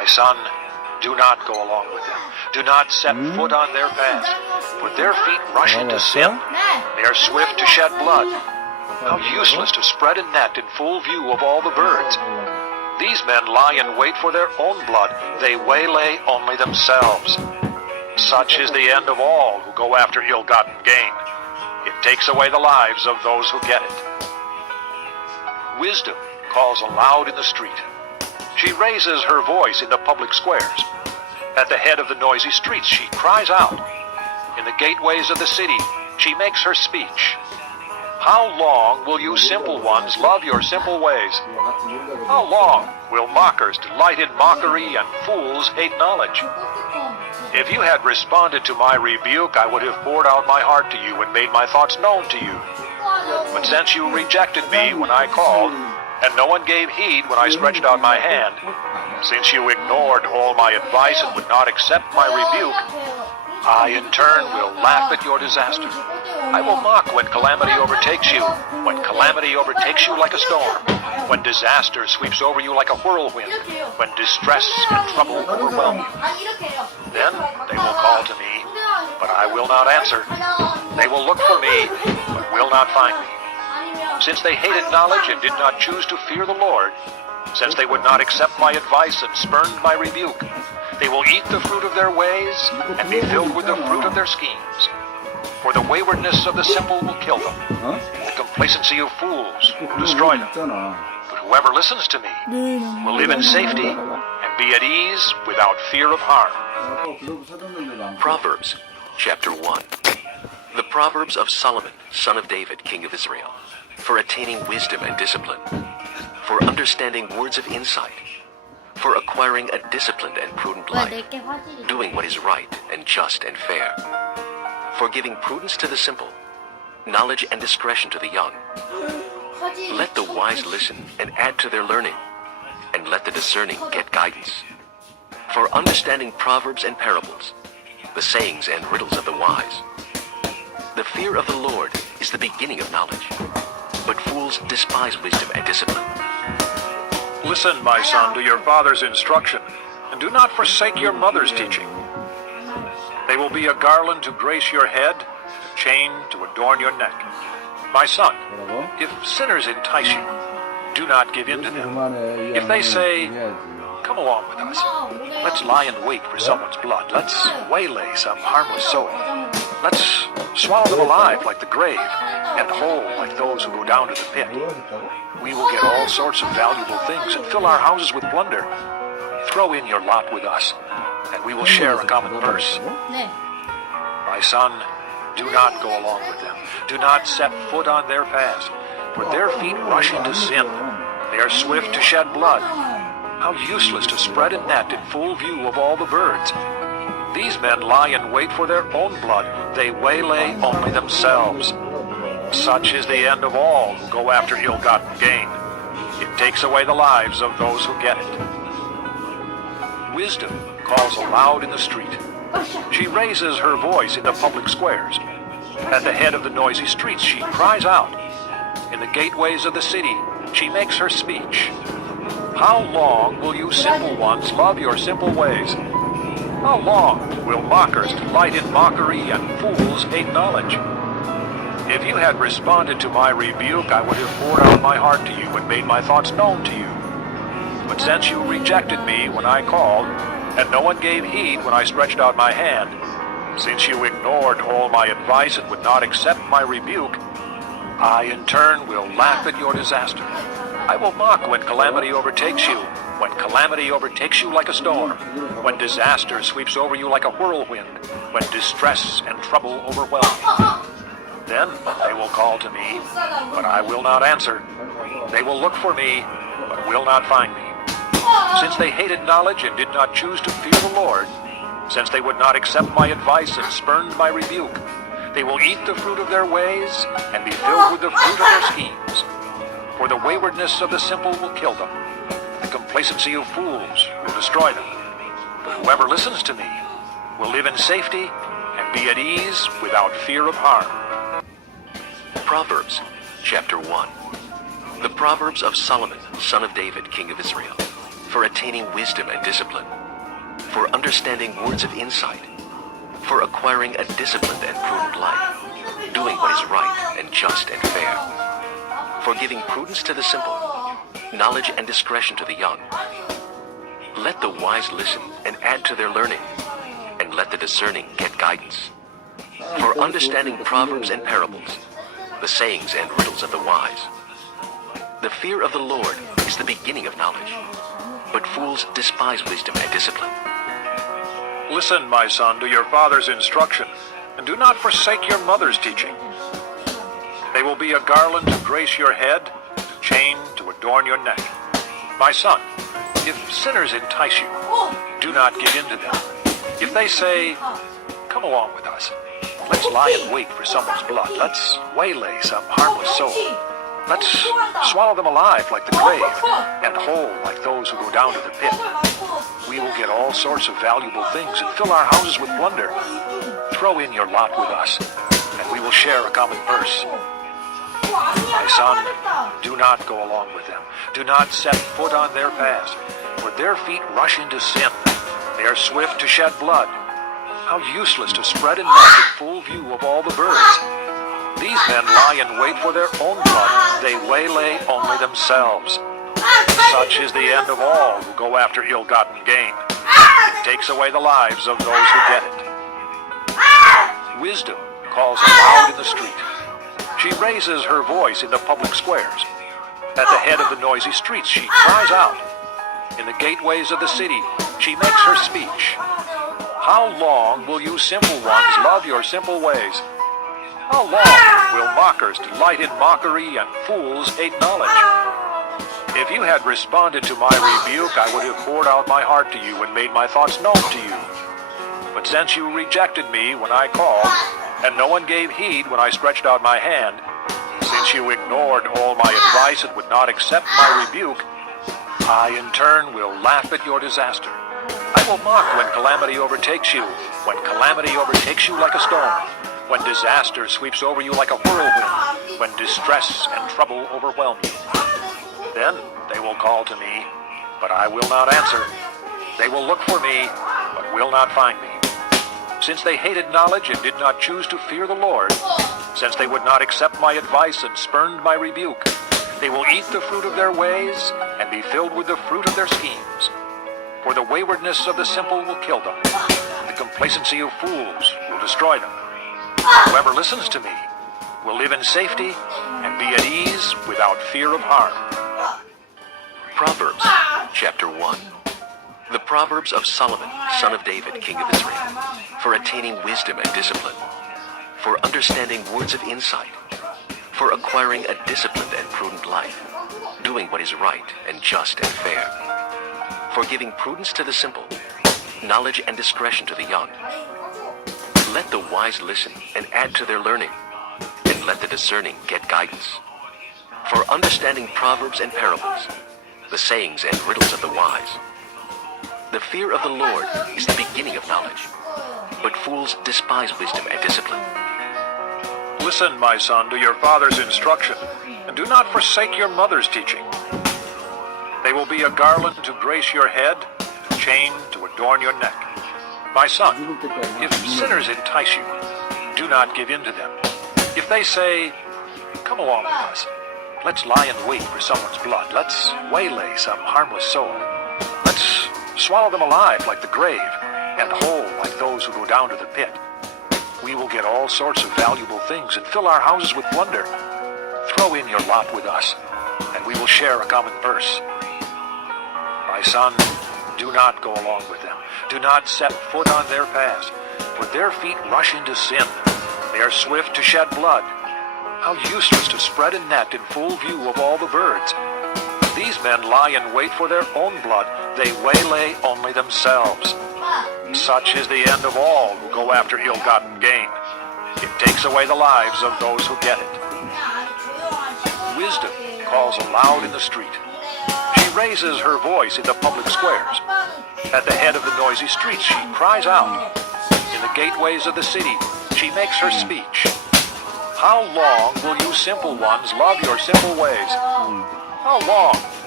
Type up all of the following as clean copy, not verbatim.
My son, do not go along with them. Do not set foot on their path, for their feet rush into sin. They are swift to shed blood. How useless to spread a net in full view of all the birds. These men lie in wait for their own blood. They waylay only themselves. Such is the end of all who go after ill-gotten gain. It takes away the lives of those who get it. Wisdom calls aloud in the street. She raises her voice in the public squares. At the head of the noisy streets, she cries out. In the gateways of the city, she makes her speech. How long will you simple ones love your simple ways? How long will mockers delight in mockery and fools hate knowledge? If you had responded to my rebuke, I would have poured out my heart to you and made my thoughts known to you. But since you rejected me when I called, and no one gave heed when I stretched out my hand, since you ignored all my advice and would not accept my rebuke, I in turn will laugh at your disaster. I will mock when calamity overtakes you, when calamity overtakes you like a storm, when disaster sweeps over you like a whirlwind, when distress and trouble overwhelm you. Then they will call to me, but I will not answer. They will look for me, but will not find me. Since they hated knowledge and did not choose to fear the Lord, since they would not accept my advice and spurned my rebuke, they will eat the fruit of their ways and be filled with the fruit of their schemes. For the waywardness of the simple will kill them. The complacency of fools will destroy them. But whoever listens to me will live in safety and be at ease without fear of harm. Proverbs, chapter 1. The Proverbs of Solomon, son of David, king of Israel, for attaining wisdom and discipline, for understanding words of insight, for acquiring a disciplined and prudent life, doing what is right and just and fair, for giving prudence to the simple, knowledge and discretion to the young. Let the wise listen and add to their learning, and let the discerning get guidance. For understanding proverbs and parables, the sayings and riddles of the wise. The fear of the Lord is the beginning of knowledge, but fools despise wisdom and discipline. Listen, my son, to your father's instruction, and do not forsake your mother's teaching. They will be a garland to grace your head, a chain to adorn your neck. My son, if sinners entice you, do not give in to them. If they say, come along with us, let's lie in wait for someone's blood, let's waylay some harmless soul, let's swallow them alive like the grave, and whole like those who go down to the pit. We will get all sorts of valuable things and fill our houses with plunder. Throw in your lot with us, and we will share a common purse. My son, do not go along with them. Do not set foot on their paths, for their feet rush into sin. They are swift to shed blood. How useless to spread a net in full view of all the birds. These men lie in wait for their own blood. They waylay only themselves. Such is the end of all who go after ill-gotten gain. It takes away the lives of those who get it. Wisdom calls aloud in the street. She raises her voice in the public squares. At the head of the noisy streets, she cries out. In the gateways of the city, she makes her speech. How long will you simple ones love your simple ways? How long will mockers delight in mockery and fools hate knowledge? If you had responded to my rebuke, I would have poured out my heart to you and made my thoughts known to you. But since you rejected me when I called, and no one gave heed when I stretched out my hand, since you ignored all my advice and would not accept my rebuke, I in turn will laugh at your disaster. I will mock when calamity overtakes you, when calamity overtakes you like a storm, when disaster sweeps over you like a whirlwind, when distress and trouble overwhelm you. Then they will call to me, but I will not answer. They will look for me, but will not find me. Since they hated knowledge and did not choose to fear the Lord, since they would not accept my advice and spurned my rebuke, they will eat the fruit of their ways and be filled with the fruit of their schemes. For the waywardness of the simple will kill them. The complacency of fools will destroy them. But whoever listens to me will live in safety and be at ease without fear of harm. Proverbs, chapter 1. The Proverbs of Solomon, son of David, king of Israel, for attaining wisdom and discipline, for understanding words of insight, for acquiring a disciplined and prudent life, doing what is right and just and fair, for giving prudence to the simple, knowledge and discretion to the young. Let the wise listen and add to their learning, and let the discerning get guidance. For understanding proverbs and parables, the sayings and riddles of the wise. The fear of the Lord is the beginning of knowledge, but fools despise wisdom and discipline. Listen, my son, to your father's instruction, and do not forsake your mother's teaching. They will be a garland to grace your head, a chain to adorn your neck. My son, if sinners entice you, do not give in to them. If they say, "Come along with us. Let's lie in wait for someone's blood. Let's waylay some harmless soul. Let's swallow them alive like the grave, and whole like those who go down to the pit. We will get all sorts of valuable things and fill our houses with plunder. Throw in your lot with us, and we will share a common purse." My son, do not go along with them. Do not set foot on their paths, for their feet rush into sin. They are swift to shed blood. How useless to spread a net in full view of all the birds. These men lie in wait for their own blood. They waylay only themselves. Such is the end of all who go after ill-gotten gain. It takes away the lives of those who get it. Wisdom calls aloud in the street. She raises her voice in the public squares. At the head of the noisy streets, she cries out. In the gateways of the city, she makes her speech. How long will you simple ones love your simple ways? How long will mockers delight in mockery and fools hate knowledge? If you had responded to my rebuke, I would have poured out my heart to you and made my thoughts known to you. But since you rejected me when I called, and no one gave heed when I stretched out my hand, since you ignored all my advice and would not accept my rebuke, I in turn will laugh at your disaster. I will mock when calamity overtakes you, when calamity overtakes you like a storm, when disaster sweeps over you like a whirlwind, when distress and trouble overwhelm you. Then they will call to me, but I will not answer. They will look for me, but will not find me. Since they hated knowledge and did not choose to fear the Lord, since they would not accept my advice and spurned my rebuke, they will eat the fruit of their ways and be filled with the fruit of their schemes. For the waywardness of the simple will kill them. The complacency of fools will destroy them. Whoever listens to me will live in safety and be at ease without fear of harm. Proverbs, chapter 1. The Proverbs of Solomon, son of David, king of Israel, for attaining wisdom and discipline, for understanding words of insight, for acquiring a disciplined and prudent life, doing what is right and just and fair, for giving prudence to the simple, knowledge and discretion to the young. Let the wise listen and add to their learning, and let the discerning get guidance. For understanding proverbs and parables, the sayings and riddles of the wise. The fear of the Lord is the beginning of knowledge, but fools despise wisdom and discipline. Listen, my son, to your father's instruction, and do not forsake your mother's teaching. They will be a garland to grace your head, a chain to adorn your neck. My son, if sinners entice you, do not give in to them. If they say, "Come along with us. Let's lie in wait for someone's blood. Let's waylay some harmless soul. Let's swallow them alive like the grave, and whole like those who go down to the pit. We will get all sorts of valuable things and fill our houses with plunder. Throw in your lot with us, and we will share a common purse." My son, do not go along with them. Do not set foot on their paths, for their feet rush into sin. They are swift to shed blood. How useless to spread a net in full view of all the birds. These men lie in wait for their own blood. They waylay only themselves. Such is the end of all who go after ill-gotten gain. It takes away the lives of those who get it. Wisdom calls aloud in the street. She raises her voice in the public squares. At the head of the noisy streets, she cries out. In the gateways of the city, she makes her speech. How long will you simple ones love your simple ways? How long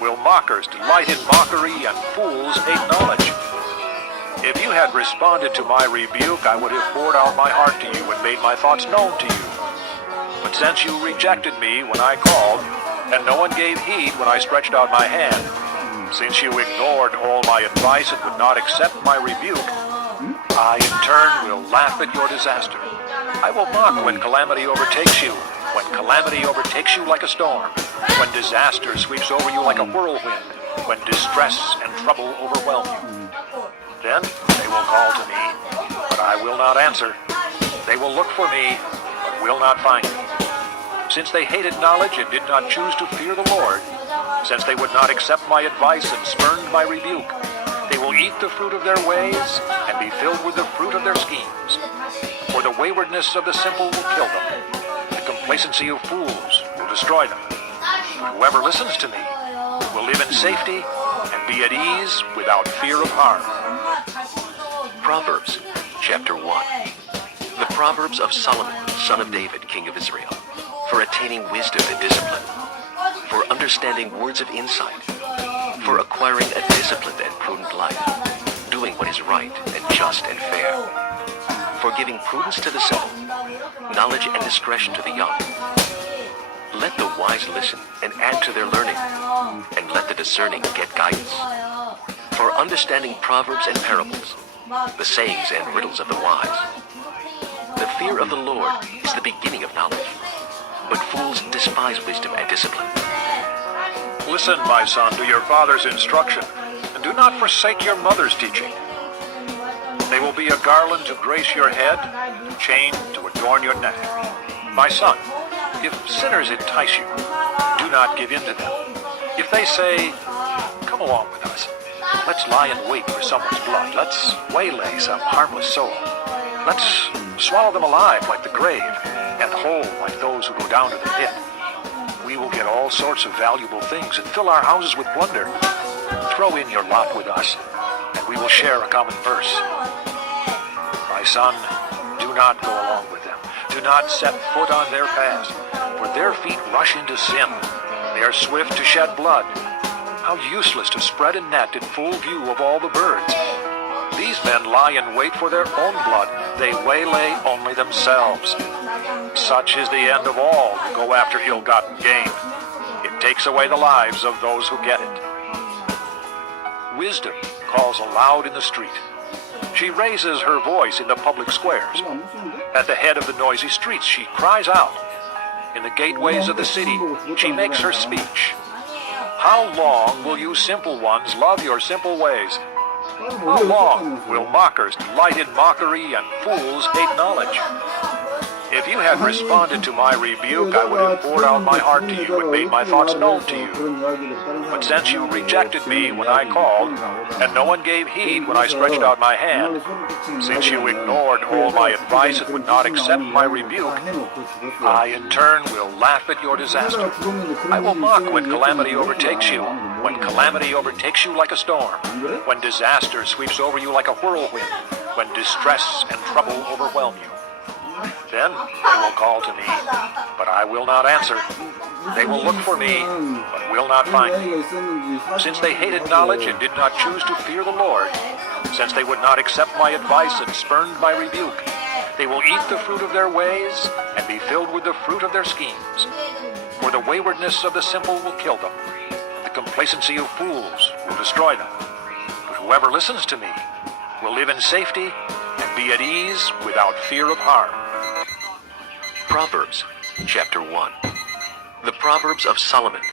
will mockers delight in mockery, and fools hate knowledge. If you had responded to my rebuke, I would have poured out my heart to you and made my thoughts known to you. But since you rejected me when I called, and no one gave heed when I stretched out my hand, since you ignored all my advice and would not accept my rebuke, I in turn will laugh at your disaster. I will mock when calamity overtakes you, when calamity overtakes you like a storm, when disaster sweeps over you like a whirlwind, when distress and trouble overwhelm you. Then they will call to me, but I will not answer. They will look for me, but will not find me. Since they hated knowledge and did not choose to fear the Lord, since they would not accept my advice and spurned my rebuke, they will eat the fruit of their ways and be filled with the fruit of their schemes. For the waywardness of the simple will kill them. The complacency of fools will destroy them. But whoever listens to me will live in safety and be at ease without fear of harm. Proverbs, chapter 1. The Proverbs of Solomon, son of David, king of Israel, for attaining wisdom and discipline, for understanding words of insight, for acquiring a disciplined and prudent life, doing what is right and just and fair, for giving prudence to the simple, knowledge and discretion to the young. Let the wise listen and add to their learning, and let the discerning get guidance. For understanding proverbs and parables, the sayings and riddles of the wise. The fear of the Lord is the beginning of knowledge, but fools despise wisdom and discipline. Listen, my son, to your father's instruction, and do not forsake your mother's teaching. They will be a garland to grace your head, a chain to adorn your neck. My son, if sinners entice you, do not give in to them. If they say, "Come along with us, let's lie in wait for someone's blood, let's waylay some harmless soul, let's swallow them alive like the grave, and whole like those who go down to the pit. We will get all sorts of valuable things and fill our houses with plunder. Throw in your lot with us, and we will share a common purse." My son, do not go along with them. Do not set foot on their paths, for their feet rush into sin. They are swift to shed blood. How useless to spread a net in full view of all the birds. These men lie in wait for their own blood. They waylay only themselves. Such is the end of all who go after ill-gotten gain. It takes away the lives of those who get it. Wisdom calls aloud in the street. She raises her voice in the public squares. At the head of the noisy streets, she cries out. In the gateways of the city, she makes her speech. How long will you simple ones love your simple ways? How long will mockers delight in mockery and fools hate knowledge? If you had responded to my rebuke, I would have poured out my heart to you and made my thoughts known to you. But since you rejected me when I called, and no one gave heed when I stretched out my hand, since you ignored all my advice and would not accept my rebuke, I in turn will laugh at your disaster. I will mock when calamity overtakes you, when calamity overtakes you like a storm, when disaster sweeps over you like a whirlwind, when distress and trouble overwhelm you. Then they will call to me, but I will not answer. They will look for me, but will not find me. Since they hated knowledge and did not choose to fear the Lord, since they would not accept my advice and spurned my rebuke, they will eat the fruit of their ways and be filled with the fruit of their schemes. For the waywardness of the simple will kill them. The complacency of fools will destroy them. But whoever listens to me will live in safety and be at ease without fear of harm. Proverbs, chapter 1. The Proverbs of Solomon,